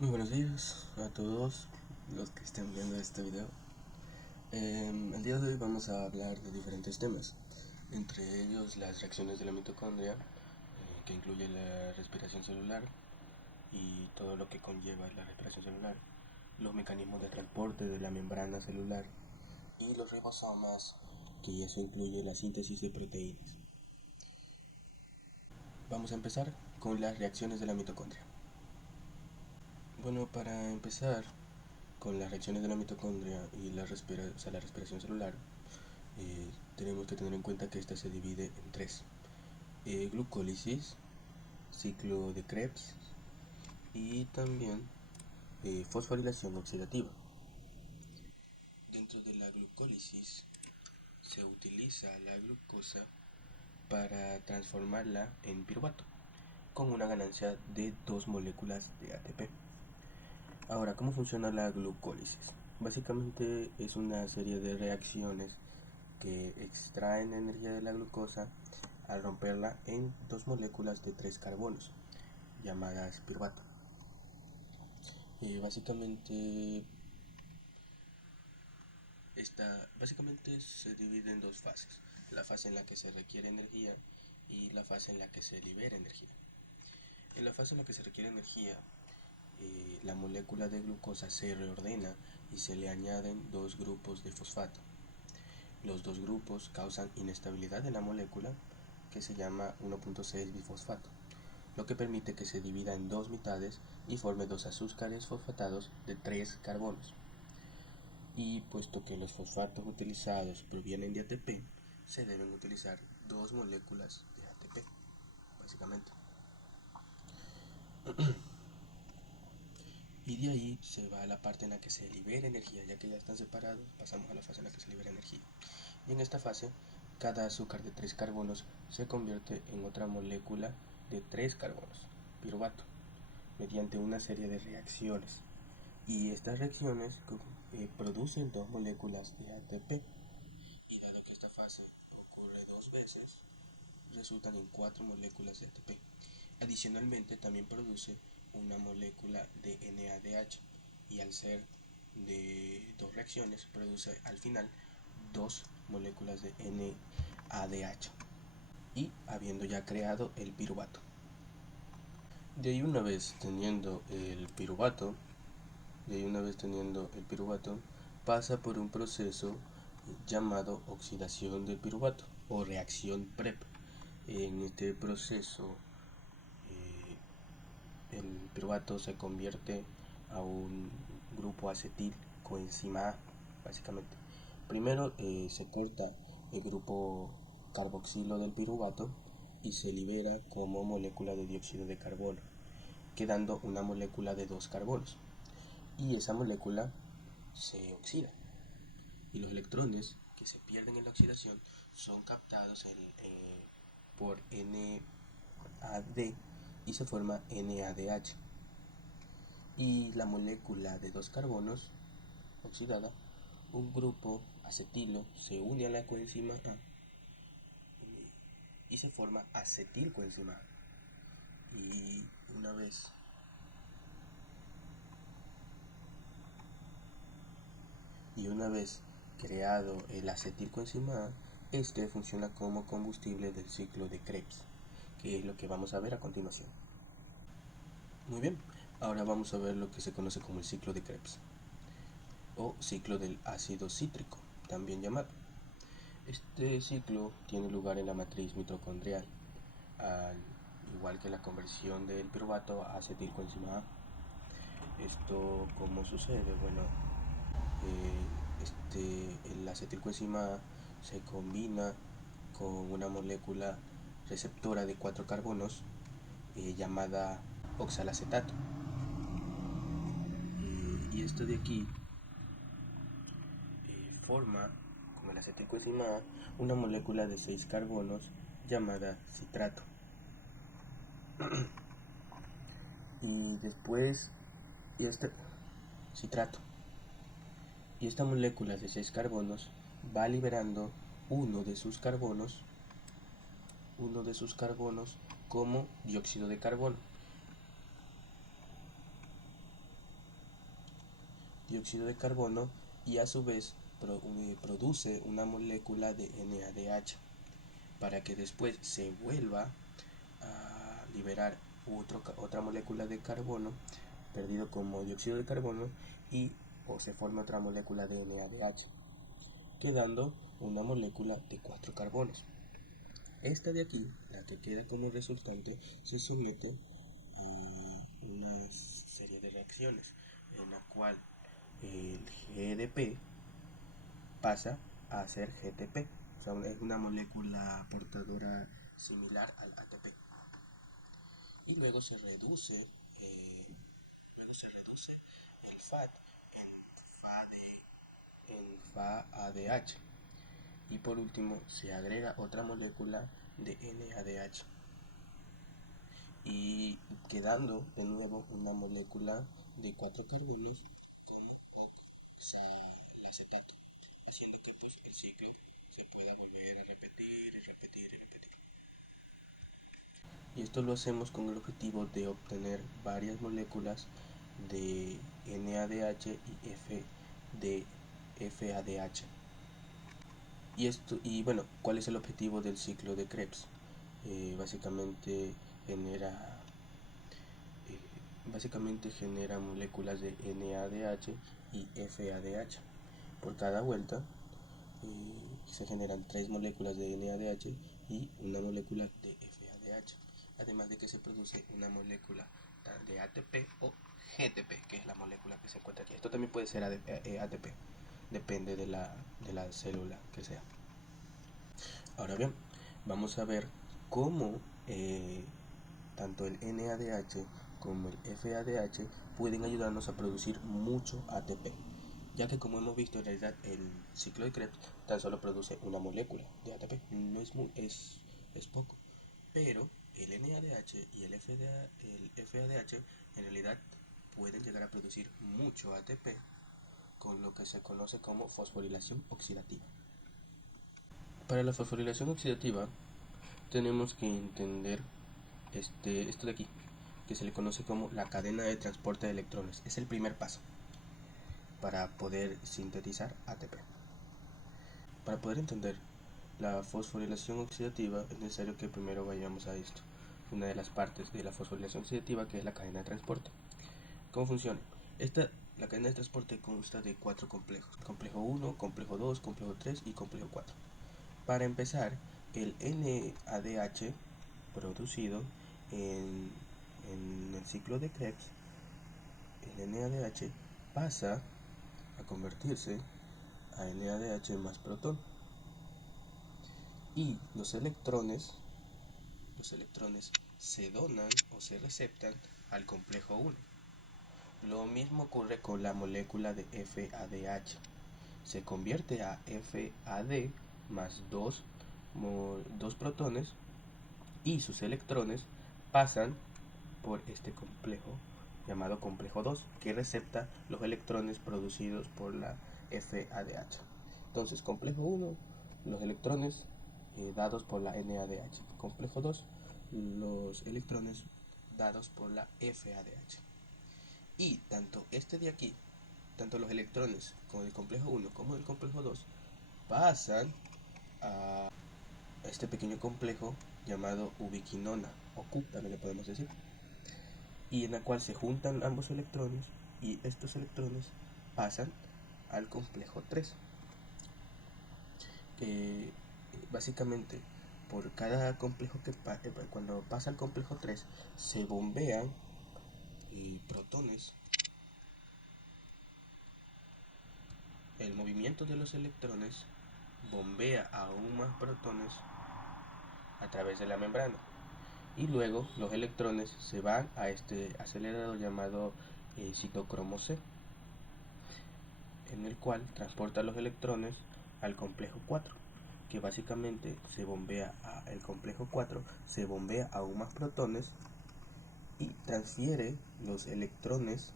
Muy buenos días a todos los que estén viendo este video. El día de hoy vamos a hablar de diferentes temas, entre ellos las reacciones de la mitocondria, que incluye la respiración celular y todo lo que conlleva la respiración celular, los mecanismos de transporte de la membrana celular y los ribosomas, que eso incluye la síntesis de proteínas. Vamos a empezar con las reacciones de la mitocondria. Bueno, para empezar con las reacciones de la mitocondria y la respiración celular, tenemos que tener en cuenta que esta se divide en tres: glucólisis, ciclo de Krebs y también fosforilación oxidativa. Dentro de la glucólisis se utiliza la glucosa para transformarla en piruvato con una ganancia de 2 moléculas de ATP. Ahora, ¿cómo funciona la glucólisis? Básicamente es una serie de reacciones que extraen energía de la glucosa al romperla en 2 moléculas de 3 carbonos, llamadas piruvato. Básicamente se divide en dos fases: la fase en la que se requiere energía y la fase en la que se libera energía. En la fase en la que se requiere energía, la molécula de glucosa se reordena y se le añaden 2 grupos de fosfato. Los 2 grupos causan inestabilidad en la molécula, que se llama 1.6 bifosfato, lo que permite que se divida en 2 mitades y forme 2 azúcares fosfatados de 3 carbonos. Y puesto que los fosfatos utilizados provienen de ATP, se deben utilizar 2 moléculas de ATP, básicamente. Y de ahí se va a la parte en la que se libera energía. Ya que ya están separados, pasamos a la fase en la que se libera energía. Y en esta fase, cada azúcar de 3 carbonos se convierte en otra molécula de 3 carbonos, piruvato, mediante una serie de reacciones. Y estas reacciones producen 2 moléculas de ATP. Y dado que esta fase ocurre 2 veces, resultan en 4 moléculas de ATP. Adicionalmente, también produce una molécula de NADH, y al ser de 2 reacciones, produce al final 2 moléculas de NADH, y habiendo ya creado el piruvato. De ahí, una vez teniendo el piruvato, pasa por un proceso llamado oxidación del piruvato o reacción PrEP. En este proceso, el piruvato se convierte a un grupo acetil coenzima A, básicamente. Primero se corta el grupo carboxilo del piruvato y se libera como molécula de dióxido de carbono, quedando una molécula de 2 carbonos. Y esa molécula se oxida, y los electrones que se pierden en la oxidación son captados por NAD y se forma NADH. Y la molécula de 2 carbonos oxidada, un grupo acetilo se une a la coenzima A y se forma acetilcoenzima A. Y una vez creado el acetilcoenzima A, este funciona como combustible del ciclo de Krebs, que es lo que vamos a ver a continuación. Muy bien, ahora vamos a ver lo que se conoce como el ciclo de Krebs, o ciclo del ácido cítrico, también llamado. Este ciclo tiene lugar en la matriz mitocondrial, al igual que la conversión del piruvato a acetilcoenzima A. Esto, ¿cómo sucede? Bueno, el acetilcoenzima A se combina con una molécula receptora de 4 carbonos, llamada oxalacetato. Y esto de aquí forma con el acetilcoenzima A una molécula de 6 carbonos llamada citrato. Y después, este citrato. Y esta molécula de 6 carbonos va liberando uno de sus carbonos como dióxido de carbono. dióxido de carbono y a su vez produce una molécula de NADH para que después se vuelva a liberar otra molécula de carbono perdido como dióxido de carbono y o se forma otra molécula de NADH, quedando una molécula de 4 carbonos. Esta de aquí, la que queda como resultante, se somete a una serie de reacciones en la cual el GDP pasa a ser GTP, o sea, es una molécula portadora similar al ATP. Y luego se reduce el FAT en FADH. Y por último se agrega otra molécula de NADH y quedando de nuevo una molécula de 4 carbonos como oxalacetato, haciendo que pues el ciclo se pueda volver a repetir y repetir y repetir. Y esto lo hacemos con el objetivo de obtener varias moléculas de NADH y de FADH. Y bueno, ¿cuál es el objetivo del ciclo de Krebs? Básicamente genera moléculas de NADH y FADH. Por cada vuelta se generan 3 moléculas de NADH y una molécula de FADH. Además de que se produce una molécula de ATP o GTP, que es la molécula que se encuentra aquí. Esto también puede ser ATP, depende de la célula que sea. Ahora bien, vamos a ver cómo tanto el NADH como el FADH pueden ayudarnos a producir mucho ATP, ya que como hemos visto en realidad el ciclo de Krebs tan solo produce una molécula de ATP, no es, es poco, pero el NADH y el FADH en realidad pueden llegar a producir mucho ATP con lo que se conoce como fosforilación oxidativa. Para la fosforilación oxidativa tenemos que entender esto de aquí, que se le conoce como la cadena de transporte de electrones. Es el primer paso para poder sintetizar ATP. Para poder entender la fosforilación oxidativa es necesario que primero vayamos a esto, una de las partes de la fosforilación oxidativa, que es la cadena de transporte. ¿Cómo funciona? La cadena de transporte consta de 4 complejos: complejo 1, complejo 2, complejo 3 y complejo 4. Para empezar, el NADH producido en el ciclo de Krebs, el NADH pasa a convertirse a NADH más protón y los electrones se donan o se receptan al complejo 1. Lo mismo ocurre con la molécula de FADH. Se convierte a FAD más 2 protones y sus electrones pasan por este complejo llamado complejo 2, que recepta los electrones producidos por la FADH. Entonces, complejo 1, los electrones dados por la NADH. Complejo 2, los electrones dados por la FADH. Y tanto este de aquí, tanto los electrones con el complejo 1 como el complejo 2 pasan a este pequeño complejo llamado ubiquinona, o Q también le podemos decir, y en la cual se juntan ambos electrones y estos electrones pasan al complejo 3. Básicamente, por cada complejo cuando pasa al complejo 3 se bombean protones. El movimiento de los electrones bombea aún más protones a través de la membrana y luego los electrones se van a este acelerador llamado citocromo C, en el cual transporta los electrones al complejo 4, que básicamente el complejo 4 se bombea aún más protones y transfiere los electrones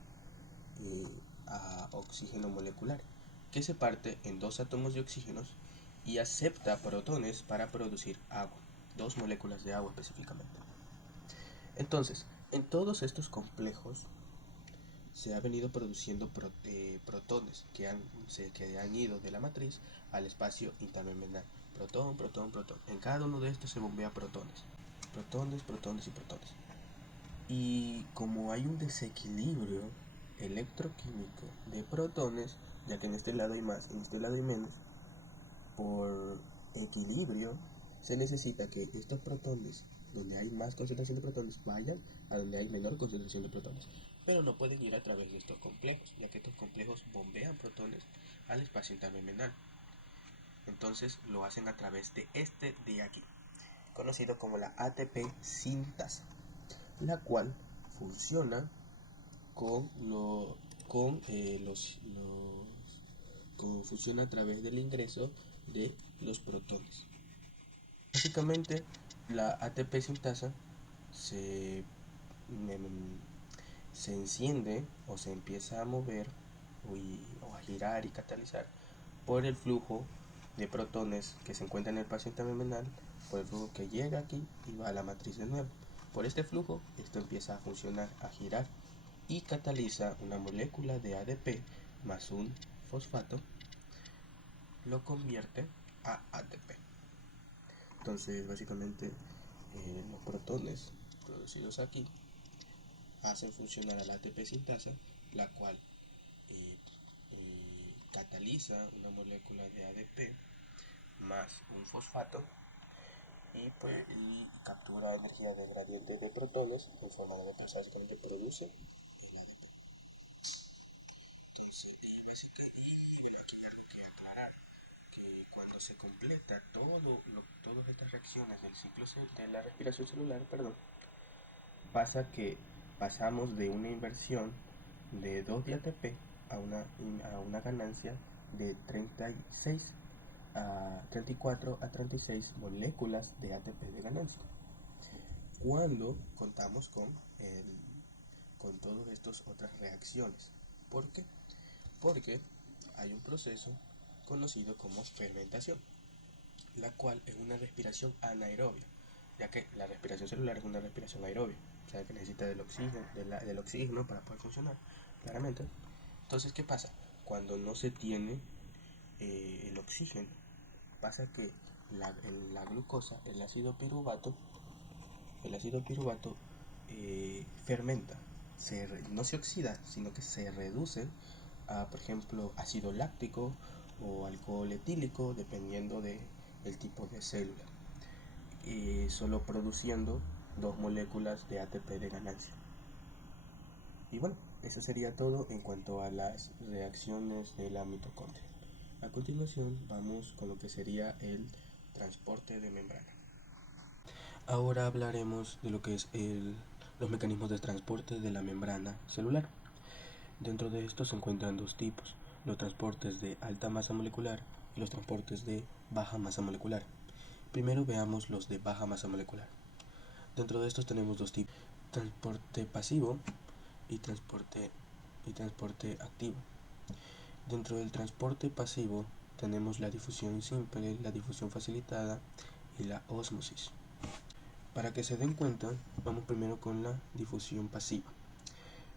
a oxígeno molecular, que se parte en 2 átomos de oxígenos y acepta protones para producir agua, 2 moléculas de agua específicamente. Entonces, en todos estos complejos se ha venido produciendo protones que han ido de la matriz al espacio intermembranal. Protón, protón, protón. En cada uno de estos se bombea protones. Protones, protones y protones. Y como hay un desequilibrio electroquímico de protones, ya que en este lado hay más y en este lado hay menos, por equilibrio se necesita que estos protones, donde hay más concentración de protones, vayan a donde hay menor concentración de protones. Pero no pueden ir a través de estos complejos, ya que estos complejos bombean protones al espacio intermembranal. Entonces lo hacen a través de este de aquí, conocido como la ATP sintasa, la cual funciona con funciona a través del ingreso de los protones. Básicamente, la ATP sintasa se, se enciende o se empieza a mover o a girar y catalizar por el flujo de protones que se encuentra en el espacio intermembranal, por el flujo que llega aquí y va a la matriz de nuevo. Por este flujo, esto empieza a funcionar, a girar y cataliza una molécula de ADP más un fosfato, lo convierte a ATP. Entonces, básicamente, los protones producidos aquí hacen funcionar a la ATP sintasa, la cual cataliza una molécula de ADP más un fosfato y captura energía del gradiente de protones en forma de ADP, o sea, básicamente produce el ADP. Entonces, y bueno, aquí hay algo que aclarar, que cuando se completa todas estas reacciones del ciclo de la respiración celular, perdón, pasa que pasamos de una inversión de 2 de ATP a una ganancia de 34 a 36 moléculas de ATP de ganancia, cuando contamos con todas estas otras reacciones. ¿Por qué? Porque hay un proceso conocido como fermentación, la cual es una respiración anaerobia, ya que la respiración celular es una respiración aerobia, o sea que necesita del oxígeno para poder funcionar, claramente. Entonces, ¿qué pasa? Cuando no se tiene el oxígeno, pasa que la glucosa, el ácido piruvato fermenta, no se oxida, sino que se reduce a, por ejemplo, ácido láctico o alcohol etílico, dependiendo del tipo de célula, solo produciendo 2 moléculas de ATP de ganancia. Y bueno, eso sería todo en cuanto a las reacciones de la mitocondria. A continuación vamos con lo que sería el transporte de membrana. Ahora hablaremos de lo que es los mecanismos de transporte de la membrana celular. Dentro de estos se encuentran dos tipos: los transportes de alta masa molecular y los transportes de baja masa molecular. Primero veamos los de baja masa molecular. Dentro de estos tenemos dos tipos: transporte pasivo y transporte activo. Dentro del transporte pasivo tenemos la difusión simple, la difusión facilitada y la ósmosis. Para que se den cuenta, vamos primero con la difusión pasiva.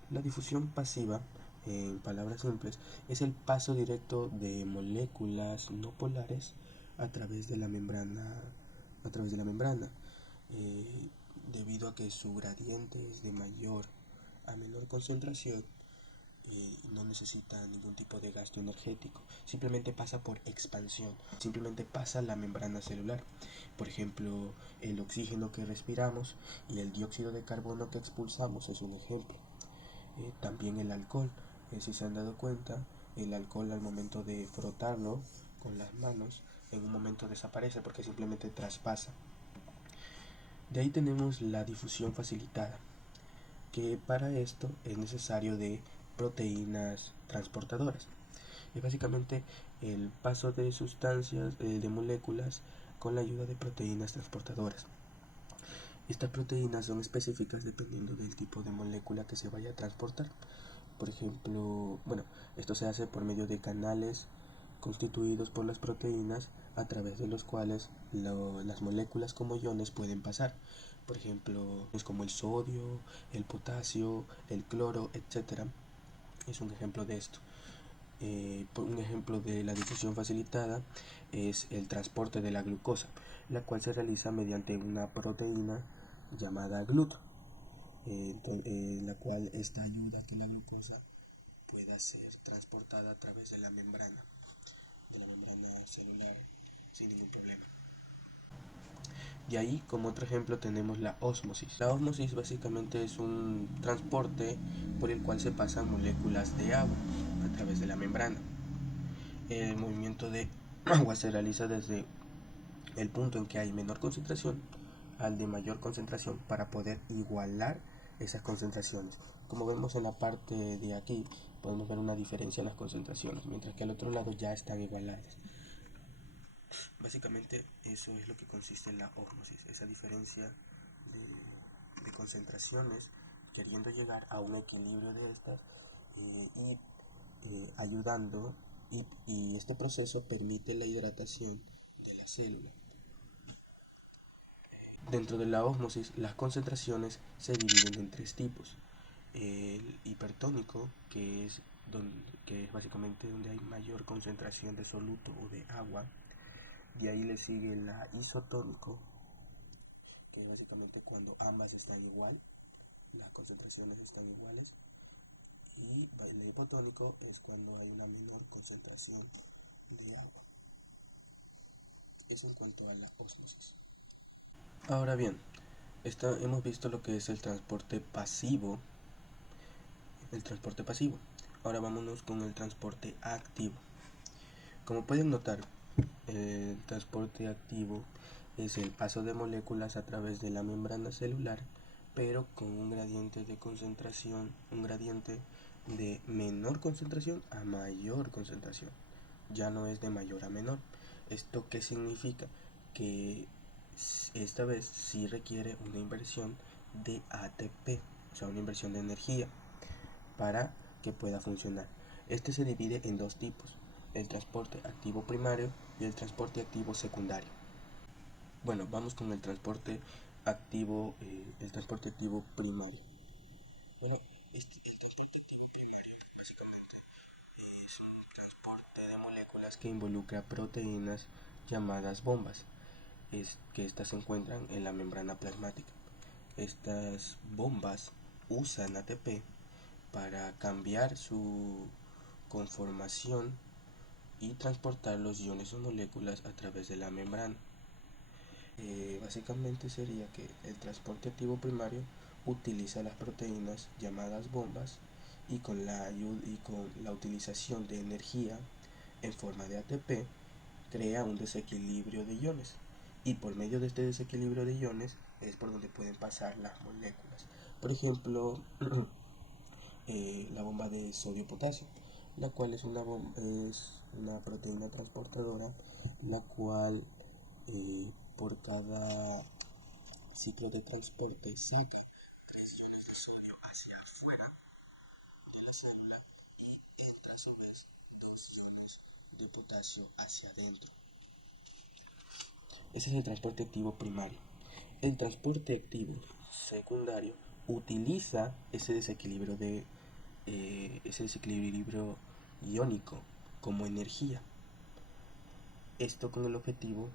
La difusión pasiva, en palabras simples, es el paso directo de moléculas no polares a través de la membrana, debido a que su gradiente es de mayor a menor concentración. No necesita ningún tipo de gasto energético, simplemente pasa por expansión, simplemente pasa la membrana celular. Por ejemplo, el oxígeno que respiramos y el dióxido de carbono que expulsamos es un ejemplo. También el alcohol, si se han dado cuenta, el alcohol al momento de frotarlo con las manos, en un momento desaparece porque simplemente traspasa. De ahí tenemos la difusión facilitada, que para esto es necesario de proteínas transportadoras. Es básicamente el paso de sustancias, de moléculas, con la ayuda de proteínas transportadoras. Estas proteínas son específicas dependiendo del tipo de molécula que se vaya a transportar. Por ejemplo, esto se hace por medio de canales constituidos por las proteínas, a través de los cuales las moléculas como iones pueden pasar. Por ejemplo, es como el sodio, el potasio, el cloro, etc. es un ejemplo de esto. Un ejemplo de la difusión facilitada es el transporte de la glucosa, la cual se realiza mediante una proteína llamada GLUT, la cual esta ayuda a que la glucosa pueda ser transportada a través de la membrana celular sin ningún problema. De ahí, como otro ejemplo, tenemos la ósmosis. La ósmosis básicamente es un transporte por el cual se pasan moléculas de agua a través de la membrana. El movimiento de agua se realiza desde el punto en que hay menor concentración al de mayor concentración para poder igualar esas concentraciones. Como vemos en la parte de aquí, podemos ver una diferencia en las concentraciones, mientras que al otro lado ya están igualadas. Básicamente eso es lo que consiste en la ósmosis, esa diferencia de concentraciones queriendo llegar a un equilibrio de estas ayudando y este proceso permite la hidratación de la célula. Dentro de la ósmosis, las concentraciones se dividen en tres tipos. El hipertónico, que es básicamente donde hay mayor concentración de soluto o de agua. De ahí le sigue la isotónico, que es básicamente cuando ambas están igual, las concentraciones están iguales. Y el hipotónico es cuando hay una menor concentración de agua. Eso en cuanto a la ósmosis. Ahora bien, hemos visto lo que es el transporte pasivo. Ahora vámonos con el transporte activo. Como pueden notar, el transporte activo es el paso de moléculas a través de la membrana celular, pero con un gradiente de concentración, un gradiente de menor concentración a mayor concentración. Ya no es de mayor a menor. ¿Esto qué significa? Que esta vez sí requiere una inversión de ATP, o sea, una inversión de energía para que pueda funcionar. Este se divide en dos tipos, el transporte activo primario y el transporte activo secundario. Bueno, vamos con el transporte activo primario. Bueno, el transporte activo primario básicamente es un transporte de moléculas que involucra proteínas llamadas bombas, que estas se encuentran en la membrana plasmática. Estas bombas usan ATP para cambiar su conformación y transportar los iones o moléculas a través de la membrana. Básicamente sería que el transporte activo primario utiliza las proteínas llamadas bombas y con la utilización de energía en forma de ATP crea un desequilibrio de iones, y por medio de este desequilibrio de iones es por donde pueden pasar las moléculas. Por ejemplo, la bomba de sodio-potasio, la cual es una proteína transportadora, la cual por cada ciclo de transporte saca 3 iones de sodio hacia afuera de la célula y entra a su vez 2 iones de potasio hacia adentro. Ese es el transporte activo primario. El transporte activo secundario utiliza ese desequilibrio iónico como energía. Esto con el objetivo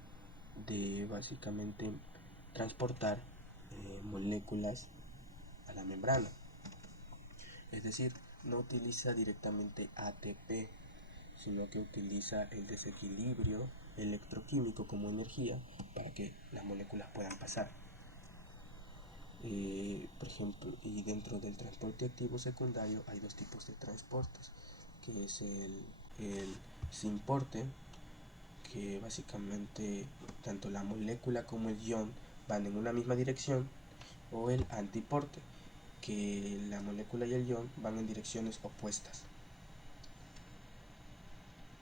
de básicamente transportar moléculas a la membrana. Es decir, no utiliza directamente ATP, sino que utiliza el desequilibrio electroquímico como energía para que las moléculas puedan pasar. Por ejemplo, y dentro del transporte activo secundario hay dos tipos de transportes, que es el sin porte, que básicamente tanto la molécula como el ion van en una misma dirección, o el antiporte, que la molécula y el ion van en direcciones opuestas.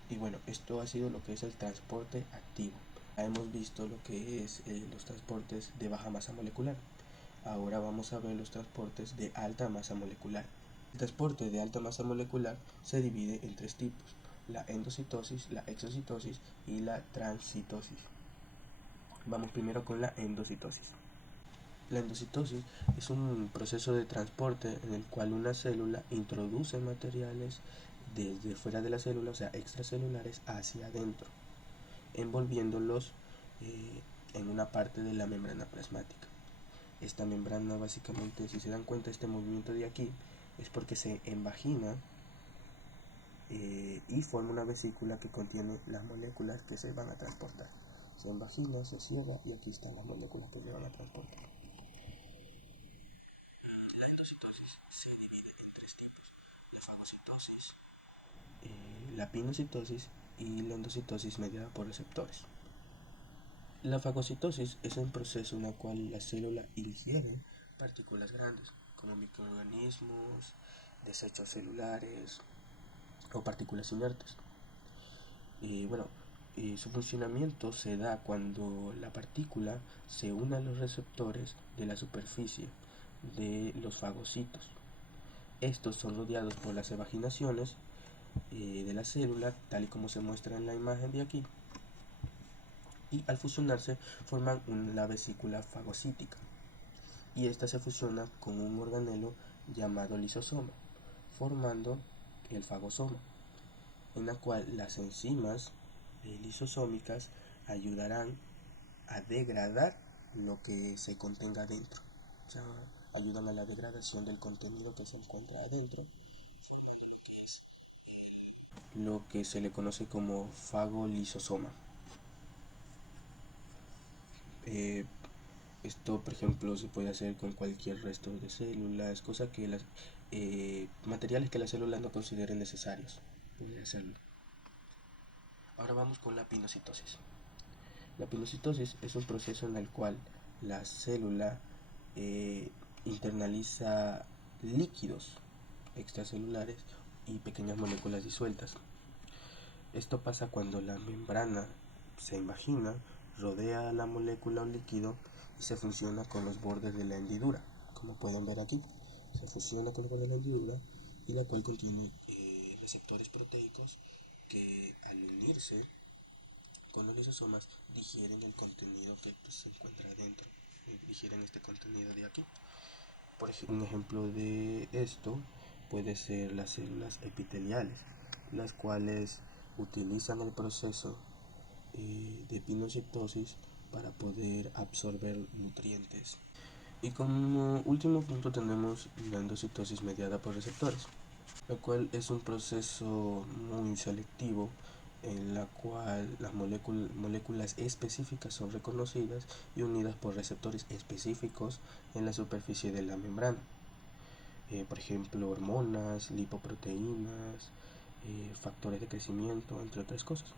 Y bueno, esto ha sido lo que es el transporte activo. Ya hemos visto lo que es los transportes de baja masa molecular. Ahora vamos a ver los transportes de alta masa molecular. El transporte de alta masa molecular se divide en tres tipos: la endocitosis, la exocitosis y la transcitosis. Vamos primero con la endocitosis. La endocitosis es un proceso de transporte en el cual una célula introduce materiales desde fuera de la célula, o sea, extracelulares, hacia adentro, envolviéndolos en una parte de la membrana plasmática. Esta membrana, básicamente, si se dan cuenta, este movimiento de aquí es porque se invagina y forma una vesícula que contiene las moléculas que se van a transportar. Se invagina, se cierra y aquí están las moléculas que se van a transportar. La endocitosis se divide en tres tipos: la fagocitosis, la pinocitosis y la endocitosis mediada por receptores. La fagocitosis es un proceso en el cual la célula ingiere partículas grandes, como microorganismos, desechos celulares o partículas inertes. Su funcionamiento se da cuando la partícula se une a los receptores de la superficie de los fagocitos. Estos son rodeados por las evaginaciones de la célula, tal y como se muestra en la imagen de aquí, y al fusionarse forman la vesícula fagocítica, y esta se fusiona con un organelo llamado lisosoma, formando el fagosoma, en la cual las enzimas lisosómicas ayudarán a degradar lo que se contenga dentro, o sea, ayudan a la degradación del contenido que se encuentra adentro, lo que se le conoce como fagolisosoma. Eh, Esto, por ejemplo, se puede hacer con cualquier resto de células, materiales que las células no consideren necesarios. Puede hacerlo. Ahora vamos con la pinocitosis. La pinocitosis es un proceso en el cual la célula eh, internaliza líquidos extracelulares y pequeñas moléculas disueltas. Esto pasa cuando la membrana se invagina, rodea la molécula o líquido y se fusiona con los bordes de la hendidura, como pueden ver aquí. Se fusiona con los bordes de la hendidura, y la cual contiene receptores proteicos que, al unirse con los lisosomas, digieren el contenido que se encuentra adentro, digieren este contenido de aquí. Por ejemplo, un ejemplo de esto puede ser las células epiteliales, las cuales utilizan el proceso de pinocitosis para poder absorber nutrientes. Y como último punto tenemos la endocitosis mediada por receptores, lo cual es un proceso muy selectivo en la cual las moléculas específicas son reconocidas y unidas por receptores específicos en la superficie de la membrana. Por ejemplo, hormonas, lipoproteínas, factores de crecimiento, entre otras cosas.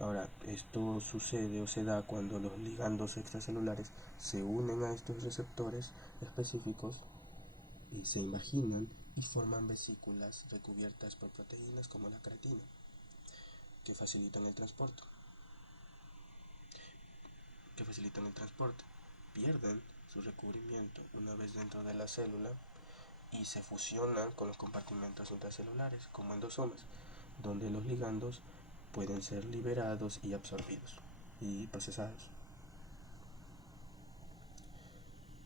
Ahora, esto sucede o se da cuando los ligandos extracelulares se unen a estos receptores específicos y se imaginan y forman vesículas recubiertas por proteínas como la creatina, que facilitan el transporte. Pierden su recubrimiento una vez dentro de la célula y se fusionan con los compartimentos intracelulares como endosomas, donde los ligandos pueden ser liberados y absorbidos y procesados.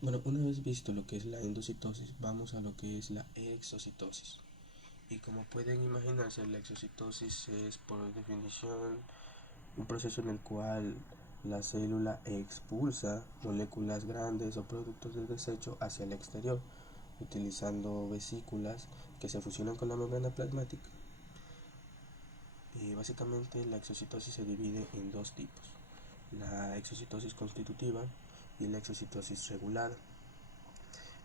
Bueno, una vez visto lo que es la endocitosis, vamos a lo que es la exocitosis. Y como pueden imaginarse, la exocitosis es, por definición, un proceso en el cual la célula expulsa moléculas grandes o productos de desecho hacia el exterior, utilizando vesículas que se fusionan con la membrana plasmática. Básicamente, la exocitosis se divide en dos tipos: la exocitosis constitutiva y la exocitosis regulada.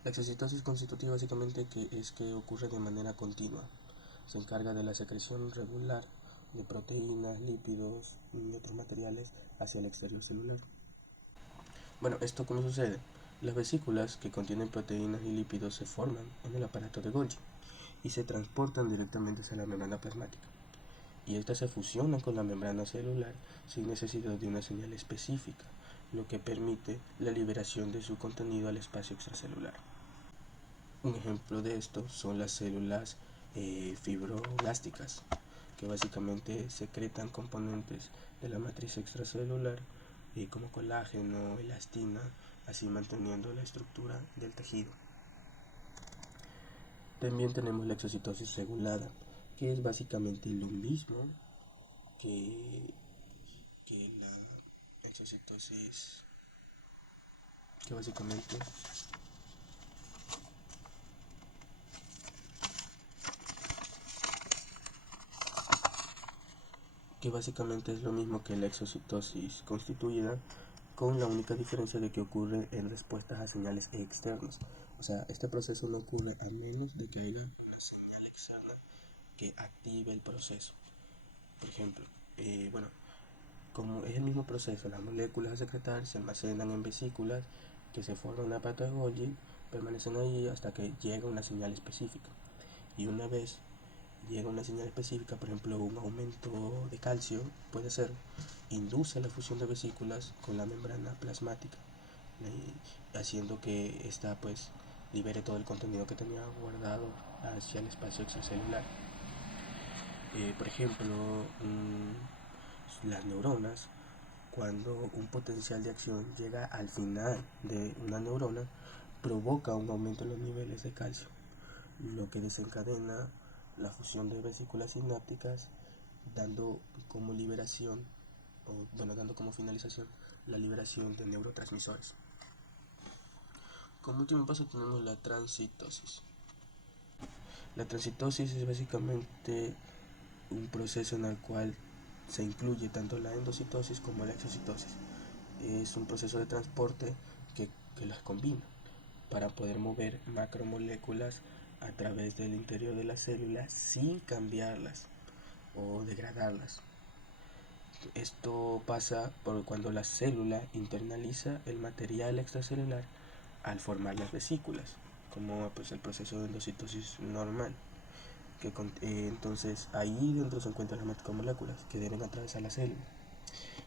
La exocitosis constitutiva básicamente es que ocurre de manera continua. Se encarga de la secreción regular de proteínas, lípidos y otros materiales hacia el exterior celular. Bueno, ¿esto cómo sucede? Las vesículas que contienen proteínas y lípidos se forman en el aparato de Golgi y se transportan directamente hacia la membrana plasmática. Y esta se fusiona con la membrana celular sin necesidad de una señal específica, lo que permite la liberación de su contenido al espacio extracelular. Un ejemplo de esto son las células fibroblásticas, que básicamente secretan componentes de la matriz extracelular como colágeno, elastina así manteniendo la estructura del tejido. También tenemos la exocitosis regulada, que es básicamente lo mismo que, que la exocitosis, que básicamente es lo mismo que la exocitosis constituida, con la única diferencia de que ocurre en respuestas a señales externas. O sea, este proceso no ocurre a menos de que haya una señal externa que active el proceso. Por ejemplo, como es el mismo proceso, las moléculas a secretar se almacenan en vesículas que se forman una pata de Golgi, permanecen ahí hasta que llega una señal específica. Y una vez llega una señal específica, por ejemplo un aumento de calcio, puede ser, induce la fusión de vesículas con la membrana plasmática, haciendo que ésta pues libere todo el contenido que tenía guardado hacia el espacio extracelular. Por ejemplo, las neuronas, cuando un potencial de acción llega al final de una neurona, provoca un aumento en los niveles de calcio, lo que desencadena la fusión de vesículas sinápticas, dando como finalización la liberación de neurotransmisores. Como último paso tenemos la transcitosis. La transcitosis es básicamente un proceso en el cual se incluye tanto la endocitosis como la exocitosis. Es un proceso de transporte que las combina para poder mover macromoléculas a través del interior de la célula sin cambiarlas o degradarlas. Esto pasa por cuando la célula internaliza el material extracelular al formar las vesículas, como pues el proceso de endocitosis normal. Entonces ahí dentro se encuentran las macromoléculas que deben atravesar la célula,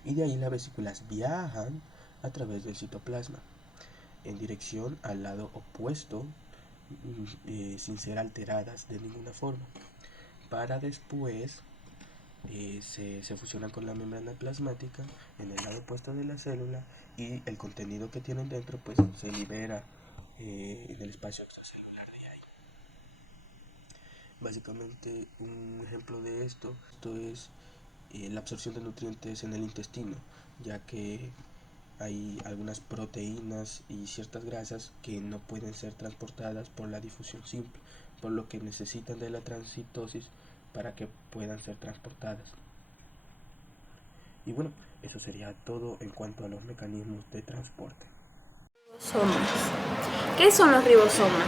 y de ahí las vesículas viajan a través del citoplasma en dirección al lado opuesto, sin ser alteradas de ninguna forma, para después se fusionan con la membrana plasmática en el lado opuesto de la célula, y el contenido que tienen dentro pues se libera en el espacio extracelular de ahí. Básicamente un ejemplo de esto es la absorción de nutrientes en el intestino, ya que hay algunas proteínas y ciertas grasas que no pueden ser transportadas por la difusión simple, por lo que necesitan de la transcitosis para que puedan ser transportadas. Y bueno, eso sería todo en cuanto a los mecanismos de transporte. Ribosomas. ¿Qué son los ribosomas?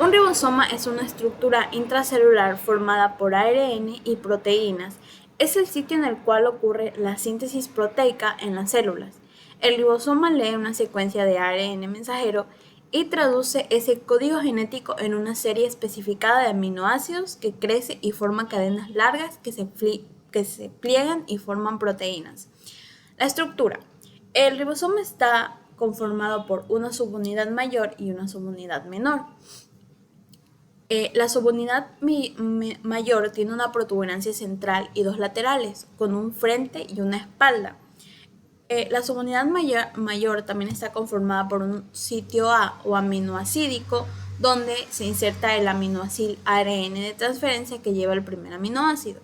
Un ribosoma es una estructura intracelular formada por ARN y proteínas. Es el sitio en el cual ocurre la síntesis proteica en las células. El ribosoma lee una secuencia de ARN mensajero y traduce ese código genético en una serie especificada de aminoácidos que crece y forma cadenas largas que se pliegan y forman proteínas. La estructura. El ribosoma está conformado por una subunidad mayor y una subunidad menor. La subunidad mayor tiene una protuberancia central y dos laterales, con un frente y una espalda. La subunidad mayor también está conformada por un sitio A o aminoacídico, donde se inserta el aminoácido ARN de transferencia que lleva el primer aminoácido.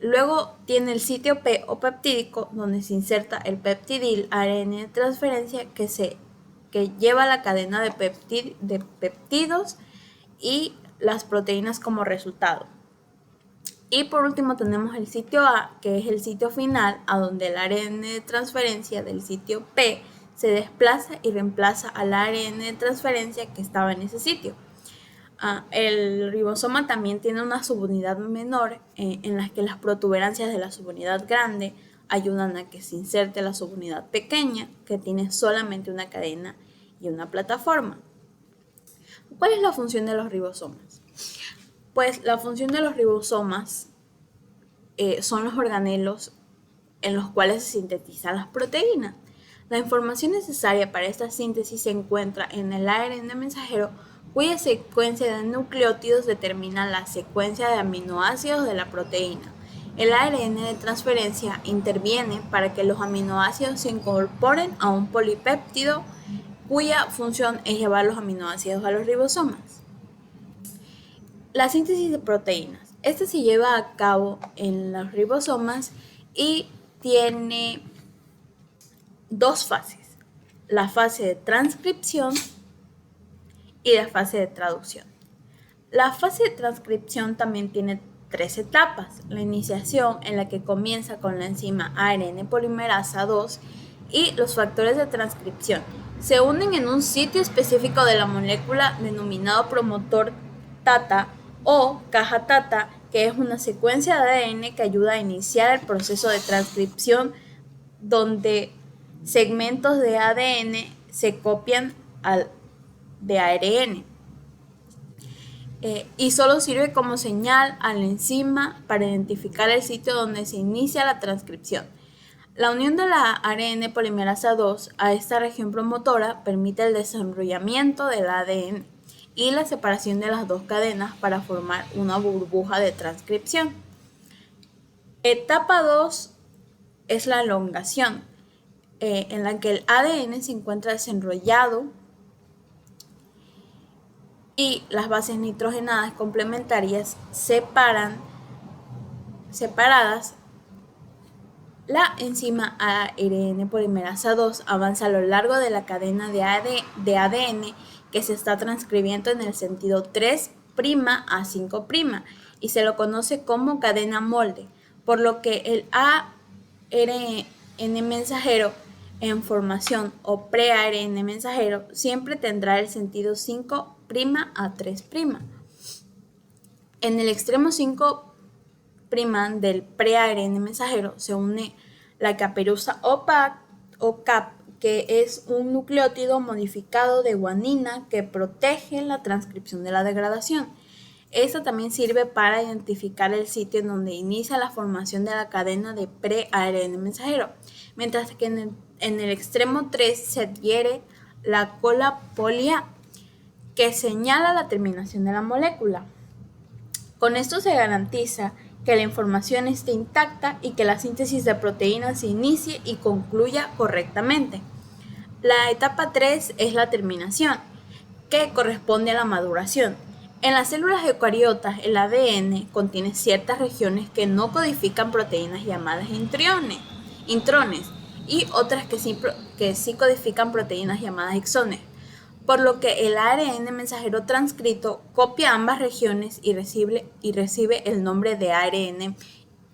Luego tiene el sitio P o peptídico, donde se inserta el peptidil ARN de transferencia que lleva la cadena de peptidos y las proteínas como resultado. Y por último tenemos el sitio A, que es el sitio final, a donde el ARN de transferencia del sitio P se desplaza y reemplaza al ARN de transferencia que estaba en ese sitio. El ribosoma también tiene una subunidad menor en la que las protuberancias de la subunidad grande ayudan a que se inserte la subunidad pequeña, que tiene solamente una cadena y una plataforma. ¿Cuál es la función de los ribosomas? Pues la función de los ribosomas son los organelos en los cuales se sintetizan las proteínas. La información necesaria para esta síntesis se encuentra en el ARN mensajero, cuya secuencia de nucleótidos determina la secuencia de aminoácidos de la proteína. El ARN de transferencia interviene para que los aminoácidos se incorporen a un polipéptido cuya función es llevar los aminoácidos a los ribosomas. La síntesis de proteínas. Esta se lleva a cabo en los ribosomas y tiene dos fases: la fase de transcripción y la fase de traducción. La fase de transcripción también tiene 3 etapas: la iniciación, en la que comienza con la enzima ARN polimerasa 2, y los factores de transcripción. Se unen en un sitio específico de la molécula denominado promotor TATA o caja TATA, que es una secuencia de ADN que ayuda a iniciar el proceso de transcripción, donde segmentos de ADN se copian de ARN. Y solo sirve como señal a la enzima para identificar el sitio donde se inicia la transcripción. La unión de la ARN polimerasa 2 a esta región promotora permite el desenrollamiento del ADN y la separación de las dos cadenas para formar una burbuja de transcripción. Etapa 2 es la elongación, en la que el ADN se encuentra desenrollado y las bases nitrogenadas complementarias separadas. La enzima ARN polimerasa 2 avanza a lo largo de la cadena de ADN que se está transcribiendo en el sentido 3' a 5' y se lo conoce como cadena molde, por lo que el ARN mensajero en formación o pre-ARN mensajero siempre tendrá el sentido 5' a 3'. En el extremo 5' del pre-ARN mensajero se une la caperuza o CAP, que es un nucleótido modificado de guanina que protege la transcripción de la degradación. Esta también sirve para identificar el sitio en donde inicia la formación de la cadena de pre-ARN mensajero, mientras que en el extremo 3 se adhiere la cola poli-A, que señala la terminación de la molécula. Con esto se garantiza que la información esté intacta y que la síntesis de proteínas se inicie y concluya correctamente. La etapa 3 es la terminación, que corresponde a la maduración. En las células eucariotas, el ADN contiene ciertas regiones que no codifican proteínas llamadas intrones, y otras que sí codifican proteínas llamadas exones, por lo que el ARN mensajero transcrito copia ambas regiones y recibe el nombre de ARN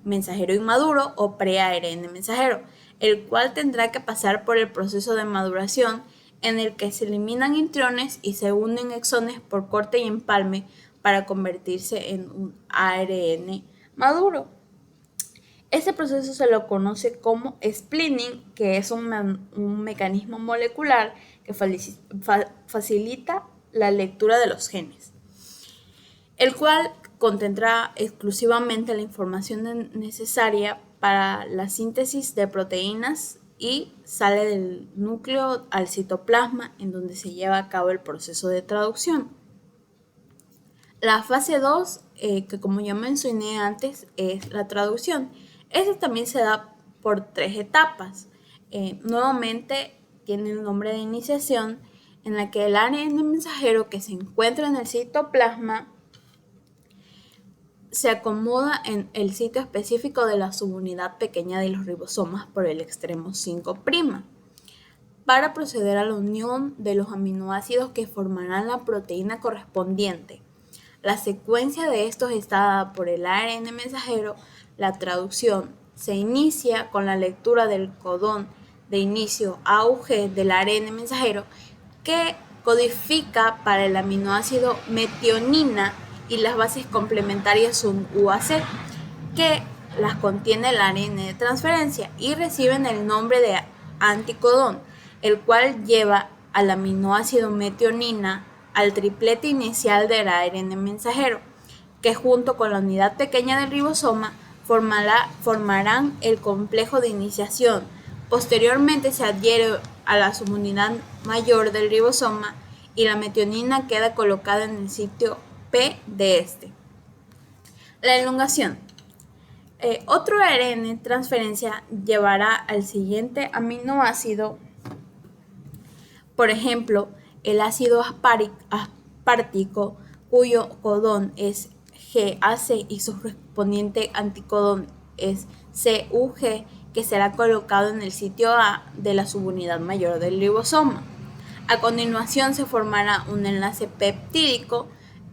mensajero inmaduro o pre-ARN mensajero, el cual tendrá que pasar por el proceso de maduración en el que se eliminan intrones y se unen exones por corte y empalme para convertirse en un ARN maduro. Este proceso se lo conoce como splitting, que es un mecanismo molecular que facilita la lectura de los genes, el cual contendrá exclusivamente la información necesaria para la síntesis de proteínas y sale del núcleo al citoplasma, en donde se lleva a cabo el proceso de traducción. La fase 2, que como ya mencioné antes, es la traducción. Esta también se da por 3 etapas. Nuevamente tiene el nombre de iniciación, en la que el ARN mensajero que se encuentra en el citoplasma se acomoda en el sitio específico de la subunidad pequeña de los ribosomas por el extremo 5' para proceder a la unión de los aminoácidos que formarán la proteína correspondiente. La secuencia de estos está dada por el ARN mensajero. La traducción se inicia con la lectura del codón de inicio AUG del ARN mensajero, que codifica para el aminoácido metionina, y las bases complementarias son UAC, que las contiene el ARN de transferencia y reciben el nombre de anticodón, el cual lleva al aminoácido metionina al triplete inicial del ARN mensajero, que junto con la unidad pequeña del ribosoma formarán el complejo de iniciación. Posteriormente se adhiere a la subunidad mayor del ribosoma y la metionina queda colocada en el sitio P de este. La elongación. Otro ARN transferencia llevará al siguiente aminoácido. Por ejemplo, el ácido aspartico, cuyo codón es GAC y su correspondiente anticodón es CUG, que será colocado en el sitio A de la subunidad mayor del ribosoma. A continuación se formará un enlace peptídico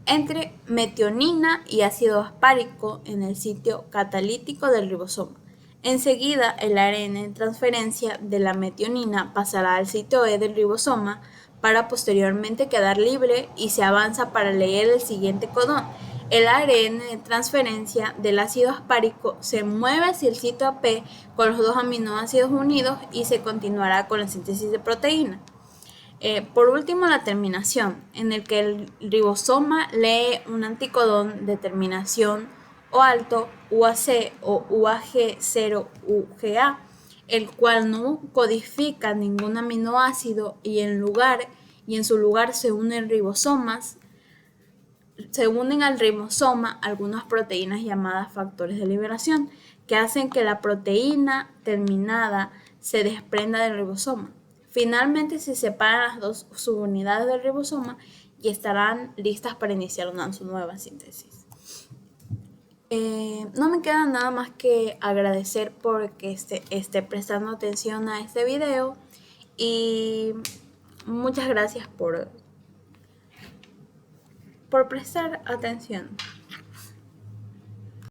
entre metionina y ácido aspartico en el sitio catalítico del ribosoma. Enseguida, el ARN en transferencia de la metionina pasará al sitio E del ribosoma para posteriormente quedar libre y se avanza para leer el siguiente codón. El ARN de transferencia del ácido aspartico se mueve hacia el sitio AP con los dos aminoácidos unidos y se continuará con la síntesis de proteína. Por último, la terminación, en el que el ribosoma lee un anticodón de terminación O alto, UAC o UAG0UGA, el cual no codifica ningún aminoácido y en su lugar se unen al ribosoma algunas proteínas llamadas factores de liberación, que hacen que la proteína terminada se desprenda del ribosoma. Finalmente se separan las dos subunidades del ribosoma y estarán listas para iniciar una nueva síntesis. No me queda nada más que agradecer porque esté prestando atención a este video y muchas gracias por prestar atención.